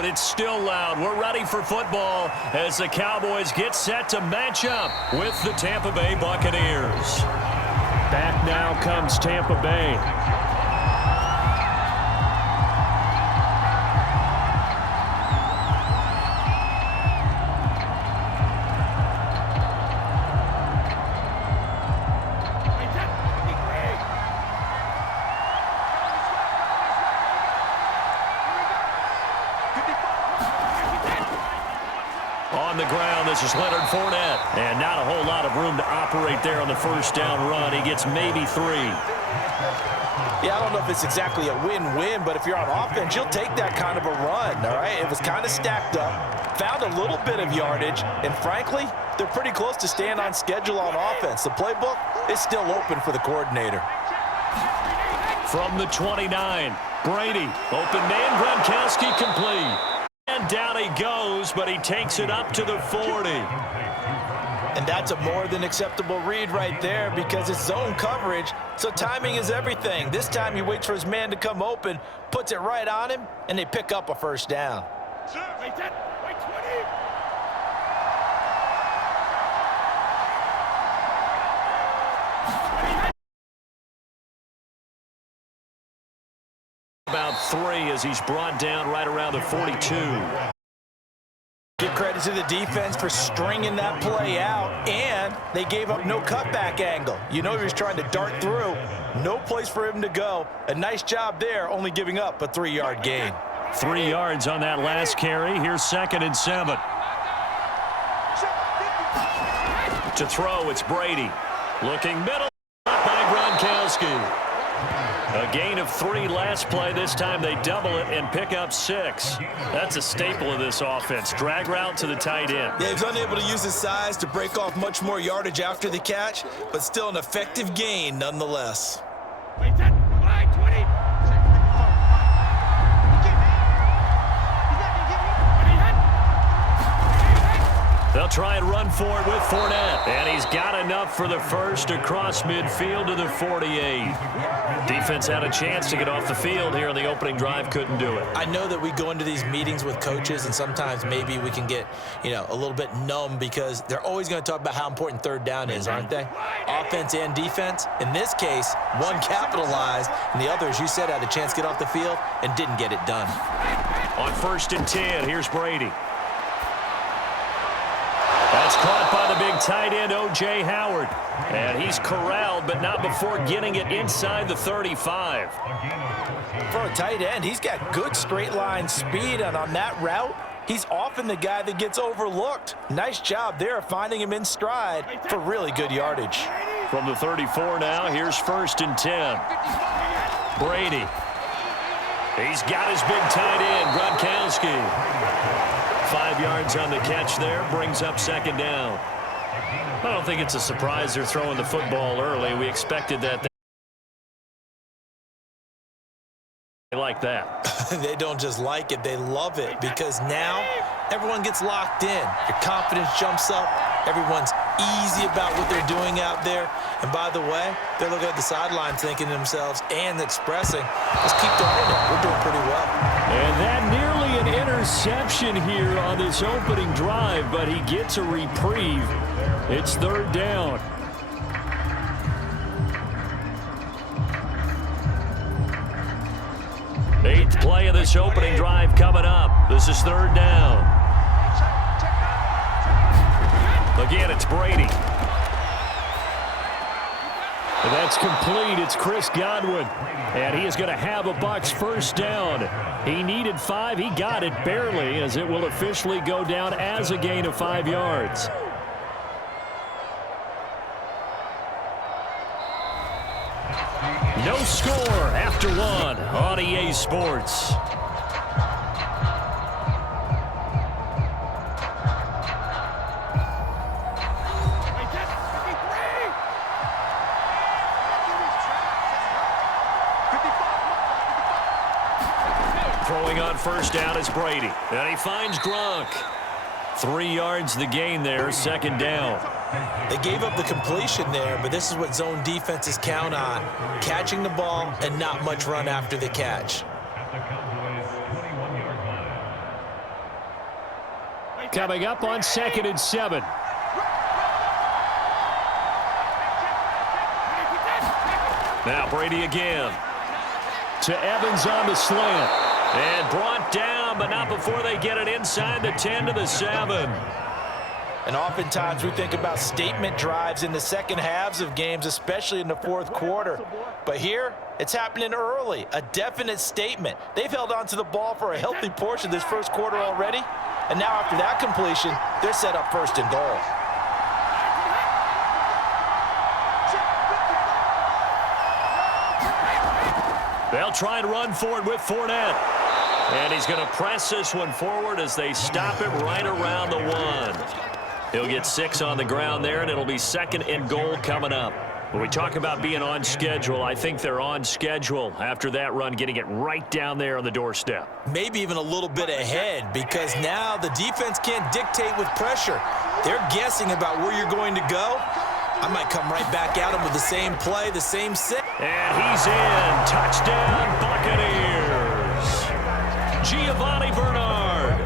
loud. It's still loud. We're ready for football as the Cowboys get set to match up with the Tampa Bay Buccaneers. Back now comes Tampa Bay. On the ground, this is Leonard Fournette. And not a whole lot of room to operate there on the first down run. He gets maybe 3. Yeah, I don't know if it's exactly a win-win, but if you're on offense, you'll take that kind of a run, all right? It was kind of stacked up, found a little bit of yardage, and frankly, they're pretty close to staying on schedule on offense. The playbook is still open for the coordinator. From the 29, Brady, open man, Gronkowski complete. And down he goes, but he takes it up to the 40. And that's a more than acceptable read right there because it's zone coverage, so timing is everything. This time he waits for his man to come open, puts it right on him, and they pick up a first down. About 3 as he's brought down right around the 42. Give credit to the defense for stringing that play out, and they gave up no cutback angle. You know he was trying to dart through. No place for him to go. A nice job there, only giving up a 3-yard gain. 3 yards on that last carry. Here's 2nd and 7. To throw, it's Brady. Looking middle by Gronkowski. A gain of 3 last play. This time they double it and pick up 6. That's a staple of this offense. Drag route to the tight end. Yeah, he's unable to use his size to break off much more yardage after the catch, but still an effective gain nonetheless. They'll try and run for it with Fournette. And he's got enough for the first across midfield to the 48. Defense had a chance to get off the field here in the opening drive. Couldn't do it. I know that we go into these meetings with coaches, and sometimes maybe we can get, a little bit numb because they're always going to talk about how important 3rd down is, aren't they? Offense and defense. In this case, one capitalized, and the other, as you said, had a chance to get off the field and didn't get it done. On 1st and 10, here's Brady. That's caught by the big tight end, O.J. Howard. And he's corralled, but not before getting it inside the 35. For a tight end, he's got good straight-line speed, and on that route, he's often the guy that gets overlooked. Nice job there of finding him in stride for really good yardage. From the 34 now, here's 1st and 10. Brady. He's got his big tight end, Gronkowski. 5 yards on the catch there, brings up 2nd down. I don't think it's a surprise they're throwing the football early. We expected that. They like that. They don't just like it, they love it, because now everyone gets locked in. Your confidence jumps up. Everyone's easy about what they're doing out there. And by the way, they're looking at the sideline thinking to themselves and expressing, let's keep doing it. We're doing pretty well. And that nearly an interception here on this opening drive, but he gets a reprieve. It's 3rd down. Eighth play of this opening drive coming up. This is 3rd down. Again, it's Brady. And that's complete. It's Chris Godwin. And he is going to have a Bucs first down. He needed 5. He got it barely, as it will officially go down as a gain of 5 yards. No score after 1 on EA Sports. Throwing on first down is Brady. And he finds Gronk. 3 yards the gain there, 2nd down. They gave up the completion there, but this is what zone defenses count on. Catching the ball and not much run after the catch. Coming up on 2nd and 7. Now Brady again. To Evans on the slant. And brought down, but not before they get it inside the 10 to the 7. And oftentimes we think about statement drives in the second halves of games, especially in the fourth quarter. But here, it's happening early, a definite statement. They've held on to the ball for a healthy portion of this first quarter already. And now after that completion, they're set up 1st and goal. They'll try and run for it with Fournette. And he's going to press this one forward as they stop it right around the 1. He'll get 6 on the ground there, and it'll be 2nd and goal coming up. When we talk about being on schedule, I think they're on schedule after that run, getting it right down there on the doorstep. Maybe even a little bit ahead, because now the defense can't dictate with pressure. They're guessing about where you're going to go. I might come right back at him with the same play, the same set. And he's in. Touchdown, Buccaneers. Giovanni Bernard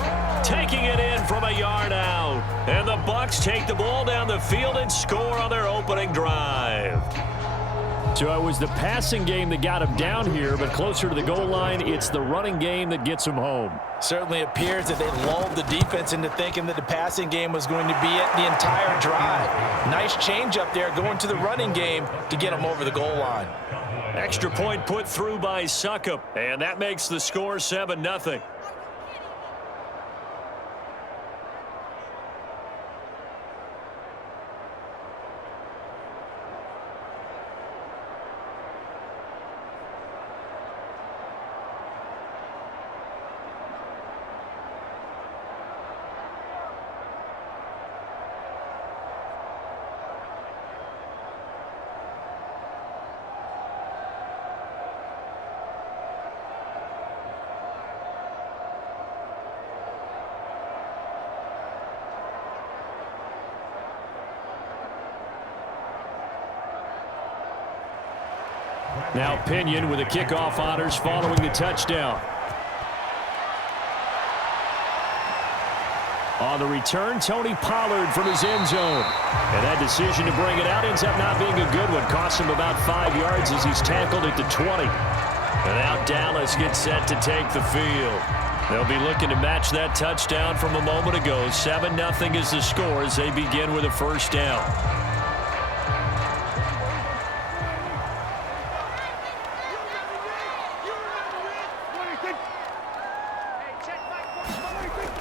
taking it in from a yard out. And the Bucs take the ball down the field and score on their opening drive. So it was the passing game that got him down here, but closer to the goal line, it's the running game that gets him home. Certainly appears that they lulled the defense into thinking that the passing game was going to be it the entire drive. Nice change up there going to the running game to get him over the goal line. Extra point put through by Suckup, and that makes the score 7-0. Now Pinion with the kickoff honors following the touchdown. On the return, Tony Pollard from his end zone. And that decision to bring it out ends up not being a good one. Costs him about 5 yards as he's tackled at the 20. And now Dallas gets set to take the field. They'll be looking to match that touchdown from a moment ago. 7-0 is the score as they begin with a first down.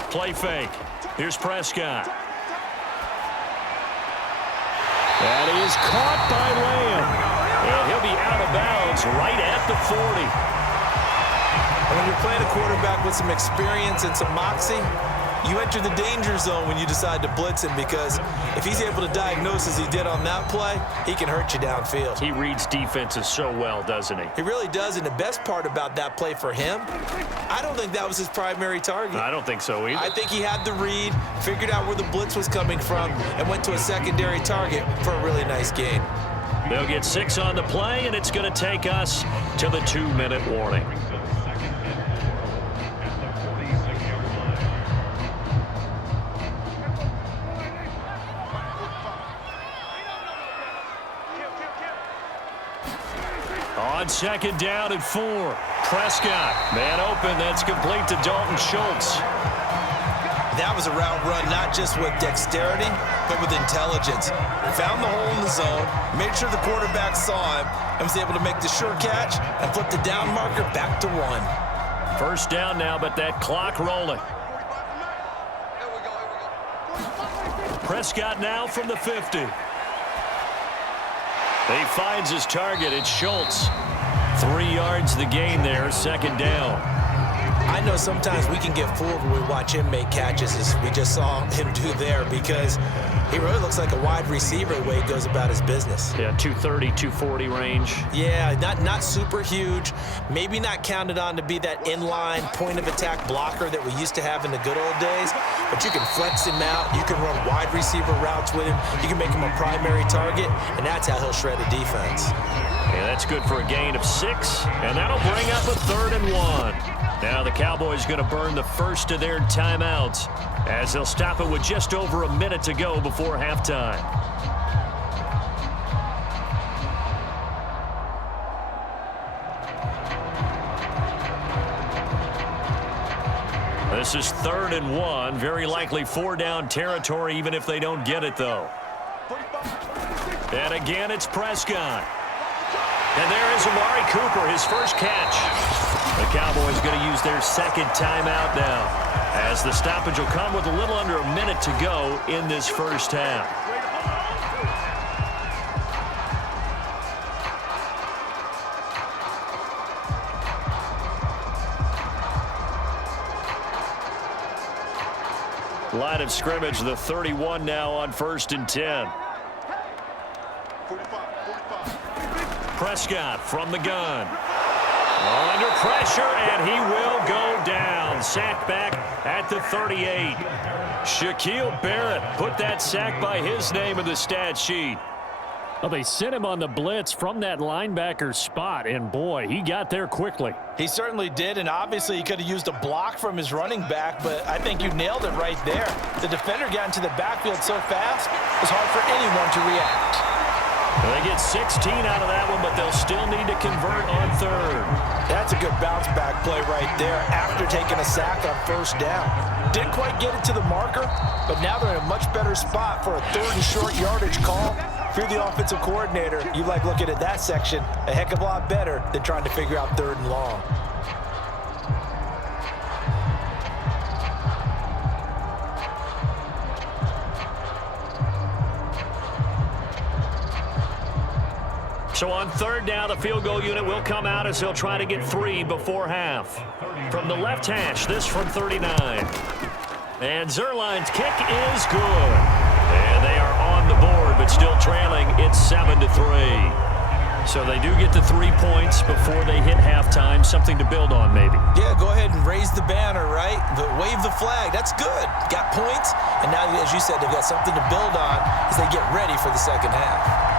Play fake. Here's Prescott. That is caught by Lamb. And he'll be out of bounds right at the 40. And when you're playing a quarterback with some experience and some moxie, you enter the danger zone when you decide to blitz him, because if he's able to diagnose as he did on that play, he can hurt you downfield. He reads defenses so well, doesn't he? He really does, and the best part about that play for him, I don't think that was his primary target. I don't think so either. I think he had the read, figured out where the blitz was coming from, and went to a secondary target for a really nice gain. They'll get 6 on the play, and it's going to take us to the 2-minute warning. On 2nd down and 4. Prescott, man open, that's complete to Dalton Schultz. That was a route run not just with dexterity, but with intelligence. Found the hole in the zone, made sure the quarterback saw him, and was able to make the sure catch and flip the down marker back to 1. First down now, but that clock rolling. Prescott now from the 50. He finds his target. It's Schultz. 3 yards the gain there, 2nd down. I know sometimes we can get fooled when we watch him make catches, as we just saw him do there, because he really looks like a wide receiver the way he goes about his business. Yeah, 230, 240 range. Yeah, not super huge. Maybe not counted on to be that inline point-of-attack blocker that we used to have in the good old days, but you can flex him out. You can run wide receiver routes with him. You can make him a primary target, and that's how he'll shred a defense. Yeah, that's good for a gain of 6, and that'll bring up a 3rd and 1. Now the Cowboys going to burn the first of their timeouts as they'll stop it with just over a minute to go before halftime. This is 3rd and 1. Very likely 4-down territory even if they don't get it, though. And again, it's Prescott. And there is Amari Cooper, his first catch. The Cowboys going to use their second timeout now, as the stoppage will come with a little under a minute to go in this first half. Line of scrimmage, the 31 now on 1st and 10. Prescott from the gun. Under pressure, and he will go down. Sacked back at the 38. Shaquille Barrett put that sack by his name in the stat sheet. Well, they sent him on the blitz from that linebacker spot, and boy, he got there quickly. He certainly did, and obviously he could have used a block from his running back, but I think you nailed it right there. The defender got into the backfield so fast, it was hard for anyone to react. They get 16 out of that one, but they'll still need to convert on 3rd. That's a good bounce back play right there after taking a sack on 1st down. Didn't quite get it to the marker, but now they're in a much better spot for a 3rd and short yardage call. If you're the offensive coordinator, you like looking at that section a heck of a lot better than trying to figure out 3rd and long. So on 3rd down, the field goal unit will come out as they'll try to get 3 before half. From the left hash, this from 39. And Zerline's kick is good. And they are on the board, but still trailing. It's 7-3. So they do get the 3 points before they hit halftime. Something to build on, maybe. Yeah, go ahead and raise the banner, right? But wave the flag. That's good. Got points. And now, as you said, they've got something to build on as they get ready for the second half.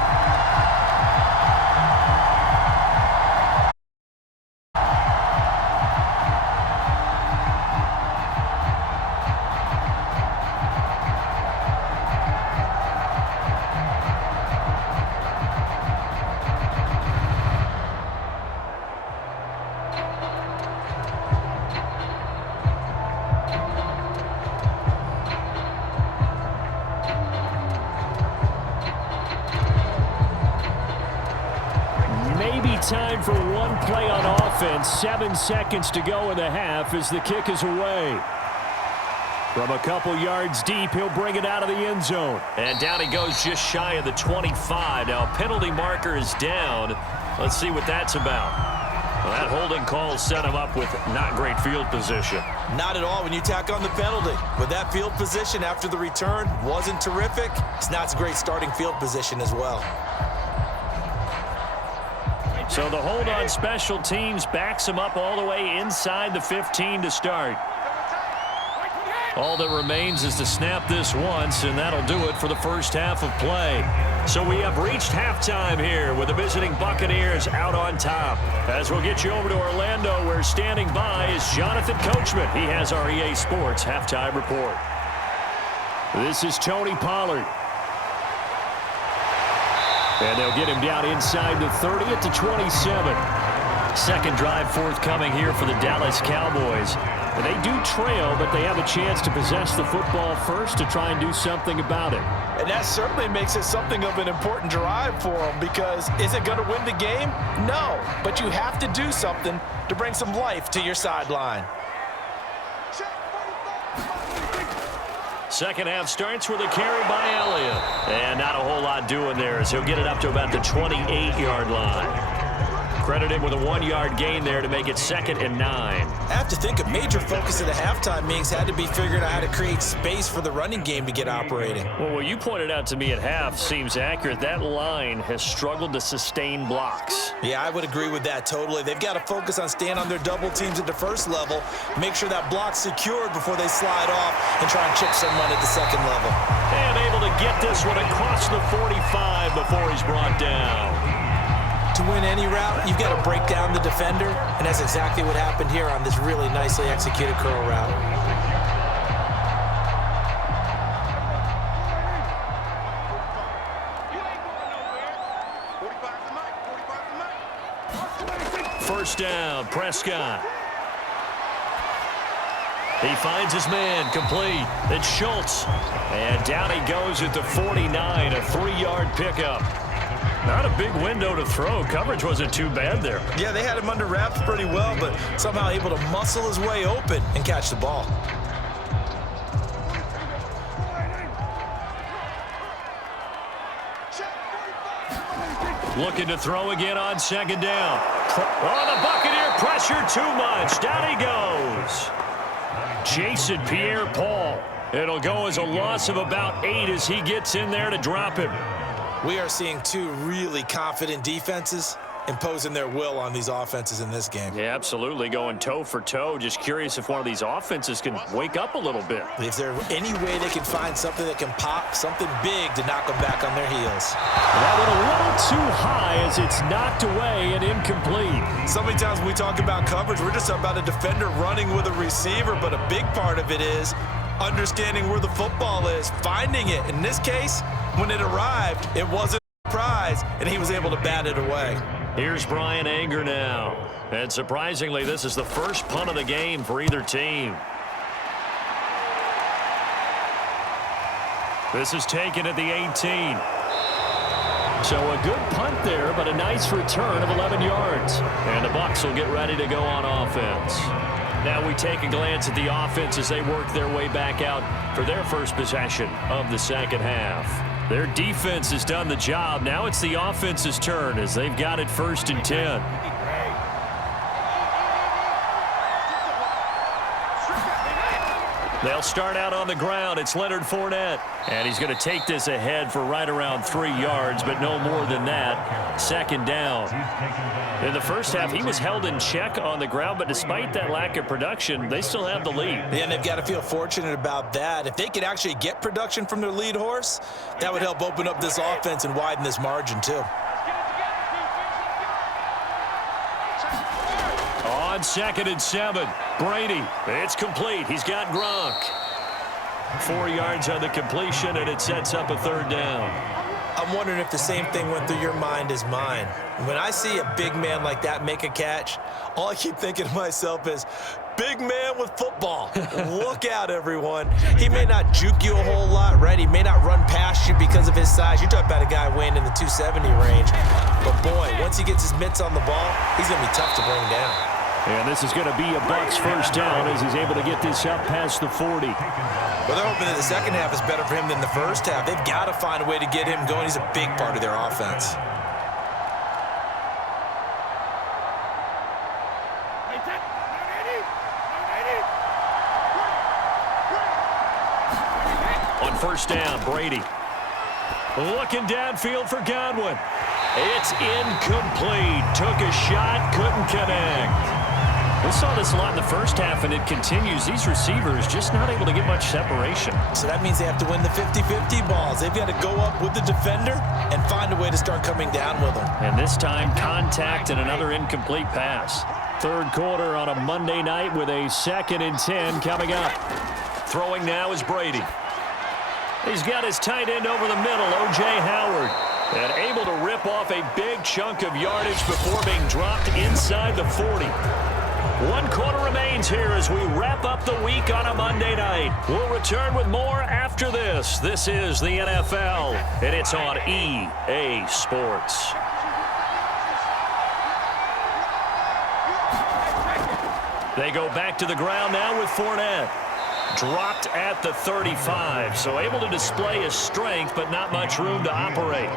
Time for one play on offense. 7 seconds to go in the half as the kick is away. From a couple yards deep, he'll bring it out of the end zone. And down he goes just shy of the 25. Now a penalty marker is down. Let's see what that's about. Well, that holding call set him up with not great field position. Not at all when you tack on the penalty. With that field position after the return wasn't terrific. It's not a great starting field position as well. So the hold on special teams backs him up all the way inside the 15 to start. All that remains is to snap this once, and that'll do it for the first half of play. So we have reached halftime here with the visiting Buccaneers out on top. As we'll get you over to Orlando, where standing by is Jonathan Coachman. He has our EA Sports halftime report. This is Tony Pollard. And they'll get him down inside the 30 at the 27. Second drive forthcoming here for the Dallas Cowboys. They do trail, but they have a chance to possess the football first to try and do something about it. And that certainly makes it something of an important drive for them, because is it going to win the game? No, but you have to do something to bring some life to your sideline. Second half starts with a carry by Elliott. And not a whole lot doing there as he'll get it up to about the 28-yard line. Credit him with a 1-yard gain there to make it 2nd and 9. I have to think a major focus at the halftime meetings had to be figuring out how to create space for the running game to get operating. Well, what you pointed out to me at half seems accurate. That line has struggled to sustain blocks. Yeah, I would agree with that totally. They've got to focus on staying on their double teams at the first level, make sure that block's secured before they slide off and try and chip someone at the second level. And able to get this one across the 45 before he's brought down. To win any route, you've got to break down the defender, and that's exactly what happened here on this really nicely executed curl route. First down, Prescot. He finds his man, complete. It's Schultz. And down he goes at the 49, a 3-yard pickup. Not a big window to throw. Coverage wasn't too bad there. Yeah, they had him under wraps pretty well, but somehow able to muscle his way open and catch the ball. Looking to throw again on second down. Oh, the Buccaneer pressure too much. Down he goes. Jason Pierre-Paul. It'll go as a loss of about 8 as he gets in there to drop him. We are seeing two really confident defenses imposing their will on these offenses in this game. Yeah, absolutely, going toe for toe. Just curious if one of these offenses can wake up a little bit. Is there any way they can find something that can pop, something big to knock them back on their heels? That one a little too high as it's knocked away and incomplete. So many times when we talk about coverage, we're just about a defender running with a receiver, but a big part of it is understanding where the football is, finding it. In this case, when it arrived, it wasn't a surprise, and he was able to bat it away. Here's Brian Anger now. And surprisingly, this is the first punt of the game for either team. This is taken at the 18. So a good punt there, but a nice return of 11 yards. And the Bucs will get ready to go on offense. Now we take a glance at the offense as they work their way back out for their first possession of the second half. Their defense has done the job. Now it's the offense's turn as they've got it 1st and 10. They'll start out on the ground. It's Leonard Fournette. And he's going to take this ahead for right around 3 yards, but no more than that. Second down. In the first half, he was held in check on the ground, but despite that lack of production, they still have the lead. Yeah, and they've got to feel fortunate about that. If they could actually get production from their lead horse, that would help open up this offense and widen this margin, too. On 2nd and 7, Brady. It's complete. He's got Gronk. 4 yards on the completion, and it sets up a 3rd down. I'm wondering if the same thing went through your mind as mine. When I see a big man like that make a catch, all I keep thinking to myself is, big man with football. Look out, everyone. He may not juke you a whole lot, right? He may not run past you because of his size. You're talking about a guy weighing in the 270 range. But, boy, once he gets his mitts on the ball, he's going to be tough to bring down. And this is going to be a Bucs 1st down as he's able to get this up past the 40. Well, they're hoping that the second half is better for him than the first half. They've got to find a way to get him going. He's a big part of their offense. On 1st down, Brady. Looking downfield for Godwin. It's incomplete. Took a shot, couldn't connect. We saw this a lot in the first half, and it continues. These receivers just not able to get much separation. So that means they have to win the 50-50 balls. They've got to go up with the defender and find a way to start coming down with them. And this time, contact and another incomplete pass. 3rd quarter on a Monday night with a 2nd and 10 coming up. Throwing now is Brady. He's got his tight end over the middle, O.J. Howard. And able to rip off a big chunk of yardage before being dropped inside the 40. 1 quarter remains here as we wrap up the week on a Monday night. We'll return with more after this. This is the NFL, and it's on EA Sports. They go back to the ground now with Fournette. Dropped at the 35, so able to display his strength, but not much room to operate.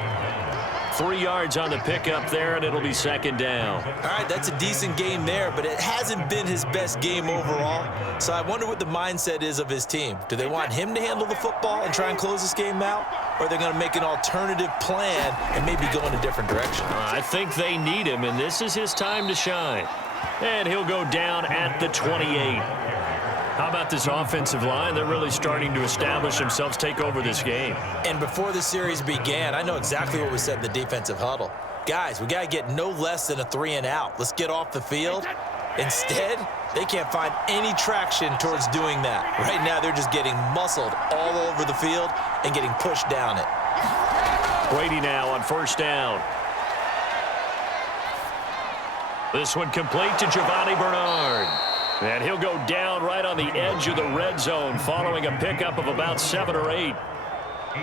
3 yards on the pickup there, and it'll be 2nd down. All right, that's a decent game there, but it hasn't been his best game overall. So I wonder what the mindset is of his team. Do they want him to handle the football and try and close this game out? Or are they going to make an alternative plan and maybe go in a different direction? I think they need him, and this is his time to shine. And he'll go down at the 28. How about this offensive line? They're really starting to establish themselves, take over this game. And before the series began, I know exactly what was said in the defensive huddle. guys, we got to get no less than a 3-and-out. Let's get off the field. Instead, they can't find any traction towards doing that. Right now, they're just getting muscled all over the field and getting pushed down it. Brady now on first down. This one complete to Giovanni Bernard. And he'll go down right on the edge of the red zone following a pickup of about 7 or 8.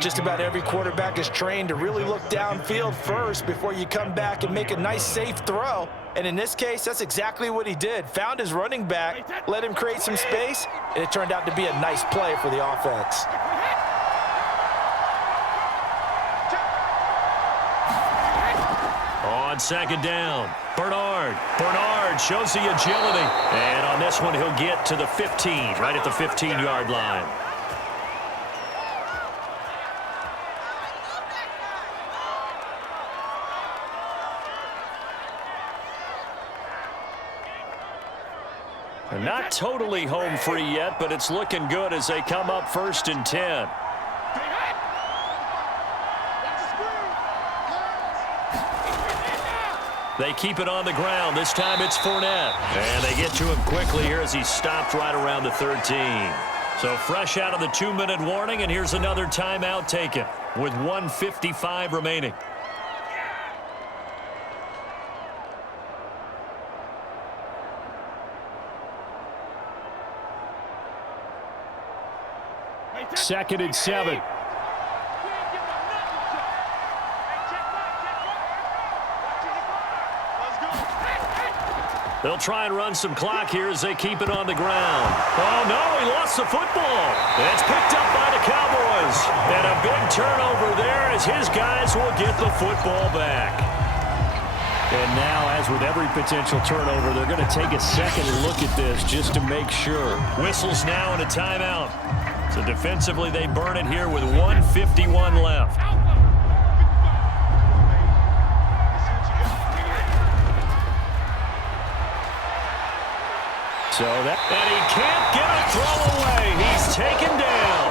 Just about every quarterback is trained to really look downfield first before you come back and make a nice, safe throw. And in this case, that's exactly what he did. Found his running back, let him create some space, and it turned out to be a nice play for the offense. On second down, Bernard shows the agility. And on this one, he'll get to the 15, right at the 15-yard line. Not totally home free yet, but it's looking good as they come up first and 10. They keep it on the ground. This time it's Fournette. And they get to him quickly here as he's stopped right around the 13. So fresh out of the 2-minute warning, and here's another timeout taken with 1:55 remaining. Second and 7. They'll try and run some clock here as they keep it on the ground. Oh, no, he lost the football. It's picked up by the Cowboys. And a big turnover there as his guys will get the football back. And now, as with every potential turnover, they're going to take a second look at this just to make sure. Whistles now and a timeout. So defensively, they burn it here with 1:51 left. And he can't get a throw away. He's taken down.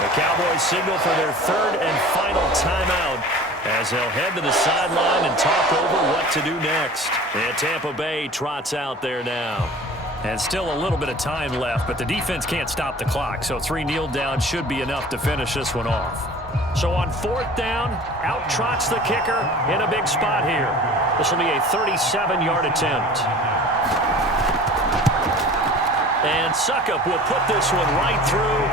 The Cowboys signal for their third and final timeout as they'll head to the sideline and talk over what to do next. And Tampa Bay trots out there now. And still a little bit of time left, but the defense can't stop the clock, so 3 kneel downs should be enough to finish this one off. So on 4th down, out trots the kicker in a big spot here. This will be a 37-yard attempt. And Suckup will put this one right through,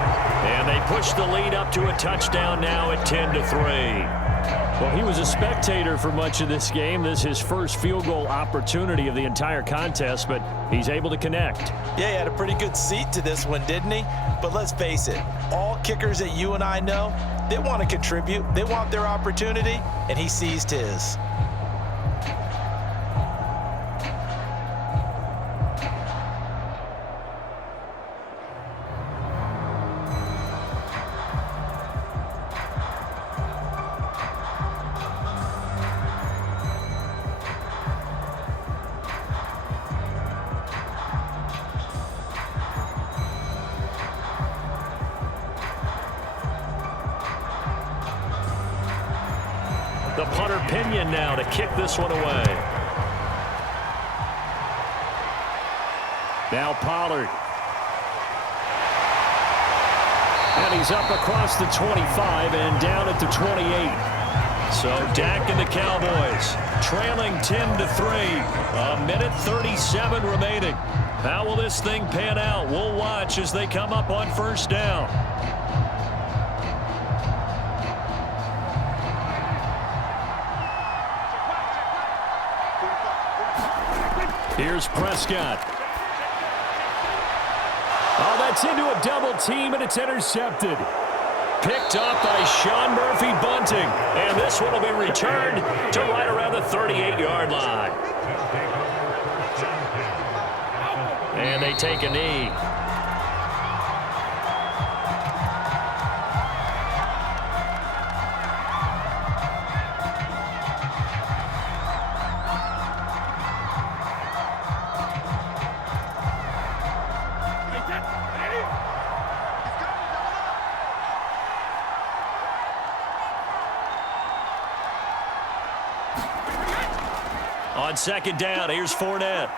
and they push the lead up to a touchdown now at 10-3. Well, he was a spectator for much of this game. This is his first field goal opportunity of the entire contest, but he's able to connect. Yeah, he had a pretty good seat to this one, didn't he? But let's face it, all kickers that you and I know, they want to contribute. They want their opportunity, and he seized his. The punter Pinion now to kick this one away. Now Pollard. And he's up across the 25 and down at the 28. So Dak and the Cowboys trailing 10-3. 1:37 remaining. How will this thing pan out? We'll watch as they come up on first down. Here's Prescot. Oh, that's into a double team, and it's intercepted. Picked up by Sean Murphy-Bunting. And this one will be returned to right around the 38-yard line. And they take a knee. On second down, here's Fournette.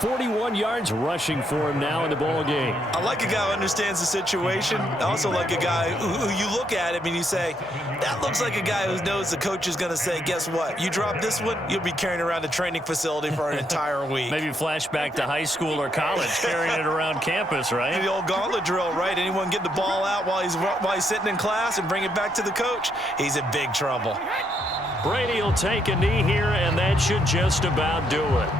41 yards rushing for him now in the ball game. I like a guy who understands the situation. I also like a guy who you look at him and you say, that looks like a guy who knows the coach is going to say, guess what? You drop this one, you'll be carrying around a training facility for an entire week. Maybe flashback to high school or college, carrying it around campus, right? The old gauntlet drill, right? Anyone get the ball out while he's sitting in class and bring it back to the coach, he's in big trouble. Brady will take a knee here, and that should just about do it.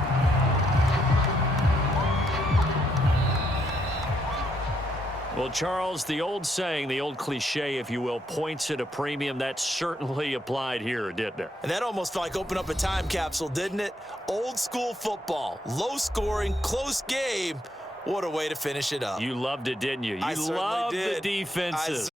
Well, Charles, the old saying, the old cliche, if you will, points at a premium, that certainly applied here, didn't it? And that almost like opened up a time capsule, didn't it? Old school football, low scoring, close game. What a way to finish it up. You loved it, didn't you? You loved the defenses.